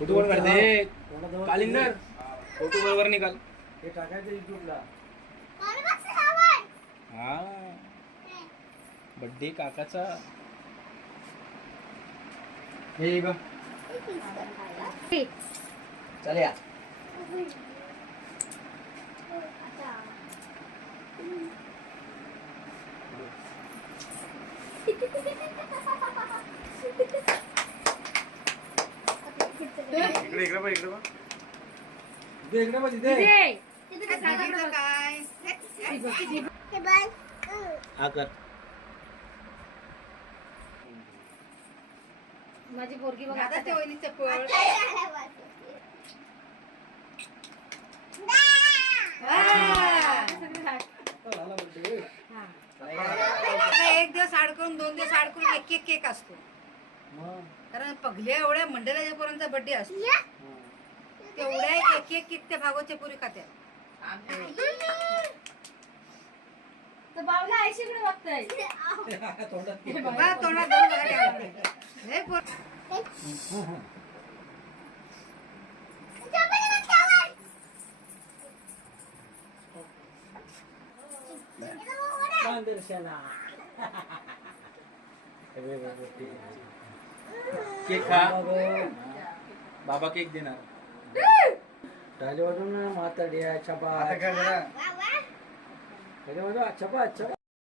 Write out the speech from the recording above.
Photo वर काढते कालिंदर, photo बरोबर निकाल. हे टाकायचं युट्यूबला. हा बर्थडे काकाचा. हे बघ चल या. इकडे इकडे बघ, इकडे बघ. इकडे बघ इथे. हा कर. माझी पोरगी बघ आता ते वहिनीचं फळ. झाला बर्थडे. आता एक दिवस आड करून 2 दिवस आड करून एक एक केक असतो. मग कारण पगल्या एवढ्या मंडळाच्या पोरांचा बर्थडे असतो. तेवढ्या एक एक केक त्या भागवच्या पुरी खात्या. तर बाबला आयशीकडे बघताय. बघा तोंडात धरून बघा ठेवा. हे पोर दर्शना. केक खा. बाबा केक देणार. राजवाडून माताडिया छपा. आता काय जरा राजवाडू छपा छपा.